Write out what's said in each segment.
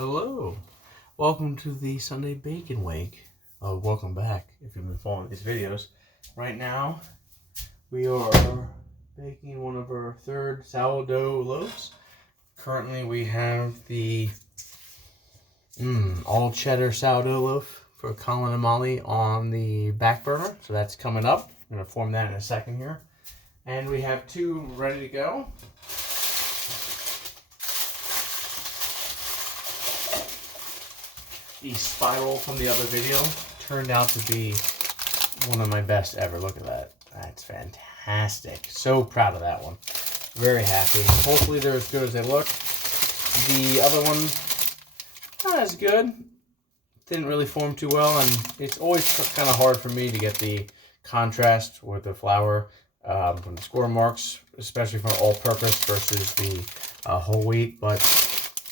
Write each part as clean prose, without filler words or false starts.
Hello, welcome to the Sunday Bacon Wake. Welcome back if you've been following these videos. Right now, we are baking one of our third sourdough loaves. Currently, we have the all cheddar sourdough loaf for Colin and Molly on the back burner. So that's coming up. I'm going to form that in a second here. And we have two ready to go. The spiral from the other video turned out to be one of my best ever. Look at that. That's fantastic. So proud of that one. Very happy. Hopefully they're as good as they look. The other one, not as good. Didn't really form too well, and it's always kind of hard for me to get the contrast with the flour from the score marks, especially for all-purpose versus the whole wheat, but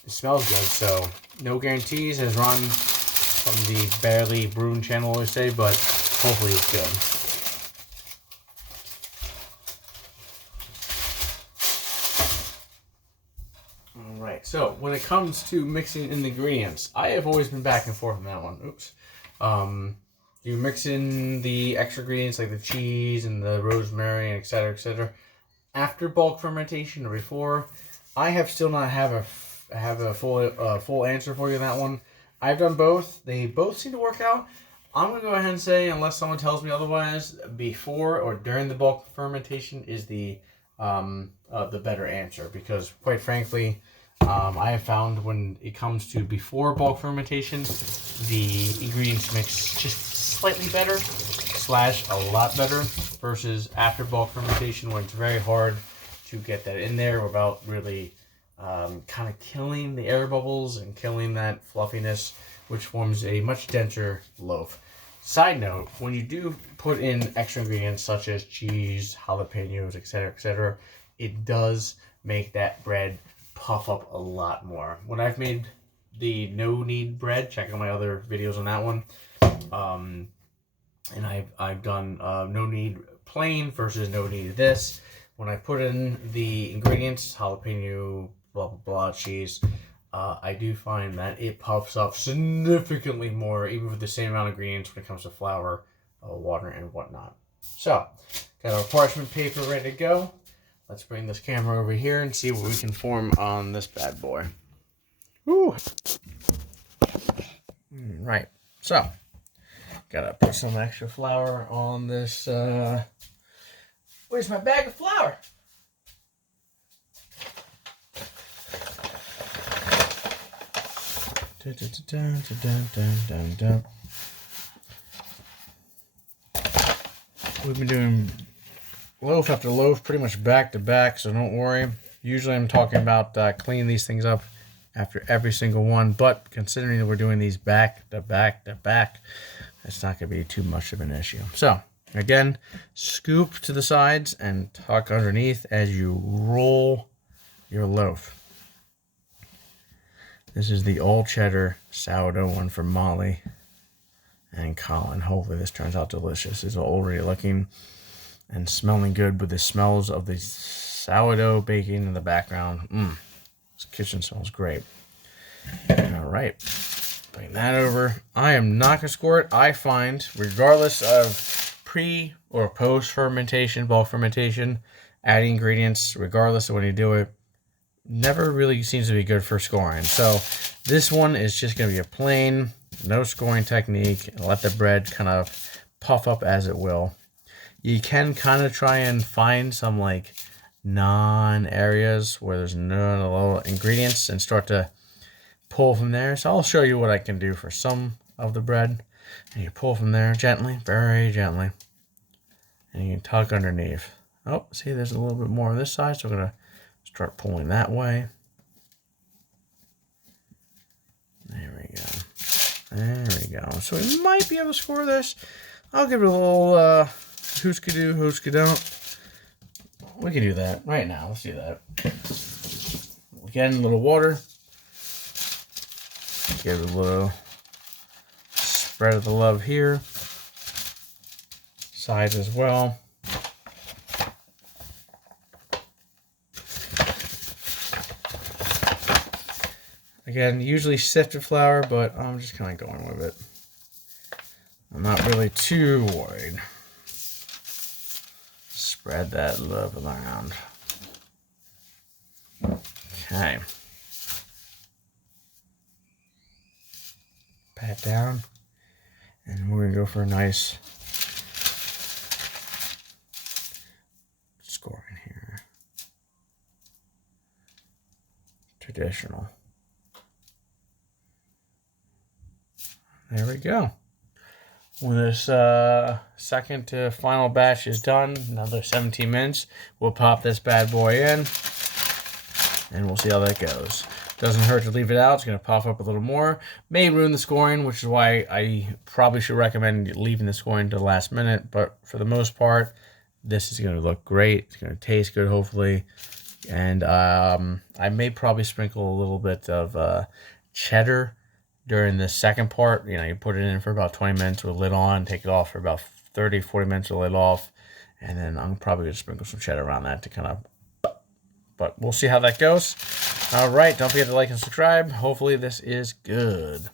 it smells good, so no guarantees, as Ron from the Barely Brewing channel always say, but hopefully it's good. Alright, so when it comes to mixing in the ingredients, I have always been back and forth on that one. Oops. You mix in the extra ingredients like the cheese and the rosemary and etc. after bulk fermentation or before. I have still not have a full answer for you on that one. I've done both. They both seem to work out. I'm going to go ahead and say, unless someone tells me otherwise, before or during the bulk fermentation is the better answer, because quite frankly, I have found when it comes to before bulk fermentation, the ingredients mix just slightly better / a lot better versus after bulk fermentation, when it's very hard to get that in there without really kind of killing the air bubbles and killing that fluffiness, which forms a much denser loaf. Side note, when you do put in extra ingredients such as cheese, jalapenos, etc., it does make that bread puff up a lot more. When I've made the no-knead bread, check out my other videos on that one, and I've done no-knead plain versus no-knead this. When I put in the ingredients, jalapeno, blah, blah, blah, cheese, I do find that it puffs up significantly more, even with the same amount of ingredients when it comes to flour, water, and whatnot. So, got our parchment paper ready to go. Let's bring this camera over here and see what we can form on this bad boy. Woo! Right, so, gotta put some extra flour on this, where's my bag of flour? We've been doing loaf after loaf pretty much back to back, so don't worry. Usually I'm talking about cleaning these things up after every single one, but considering that we're doing these back to back to back, it's not going to be too much of an issue. So again, scoop to the sides and tuck underneath as you roll your loaf. This is the all cheddar sourdough one for Molly and Colin. Hopefully this turns out delicious. It's already looking and smelling good with the smells of the sourdough baking in the background. This kitchen smells great. All right, bring that over. I am not gonna score it. I find, regardless of pre or post fermentation, bulk fermentation, adding ingredients, regardless of when you do it, never really seems to be good for scoring. So this one is just going to be a plain, no scoring technique, and let the bread kind of puff up as it will. You can kind of try and find some like non-areas where there's no ingredients and start to pull from there. So I'll show you what I can do for some of the bread. And you pull from there gently, very gently, and you can tuck underneath. Oh, see, there's a little bit more on this side, so I'm going to start pulling that way. There we go. There we go. So we might be able to score this. I'll give it a little who's-ka-do, who's-ka-don't. We can do that right now. Let's do that. Again, a little water. Give it a little spread of the love here. Sides as well. Again, usually sifted flour, but I'm just kind of going with it. I'm not really too worried. Spread that love around. Okay. Pat down. And we're going to go for a nice scoring here. Traditional. There we go. When this second to final batch is done, another 17 minutes, we'll pop this bad boy in, and we'll see how that goes. Doesn't hurt to leave it out. It's going to puff up a little more. May ruin the scoring, which is why I probably should recommend leaving the scoring to the last minute. But for the most part, this is going to look great. It's going to taste good, hopefully. And I may probably sprinkle a little bit of cheddar during the second part. You know, you put it in for about 20 minutes with a lid on, take it off for about 30, 40 minutes with a lid off. And then I'm probably going to sprinkle some cheddar around that to kind of... But we'll see how that goes. All right, don't forget to like and subscribe. Hopefully this is good.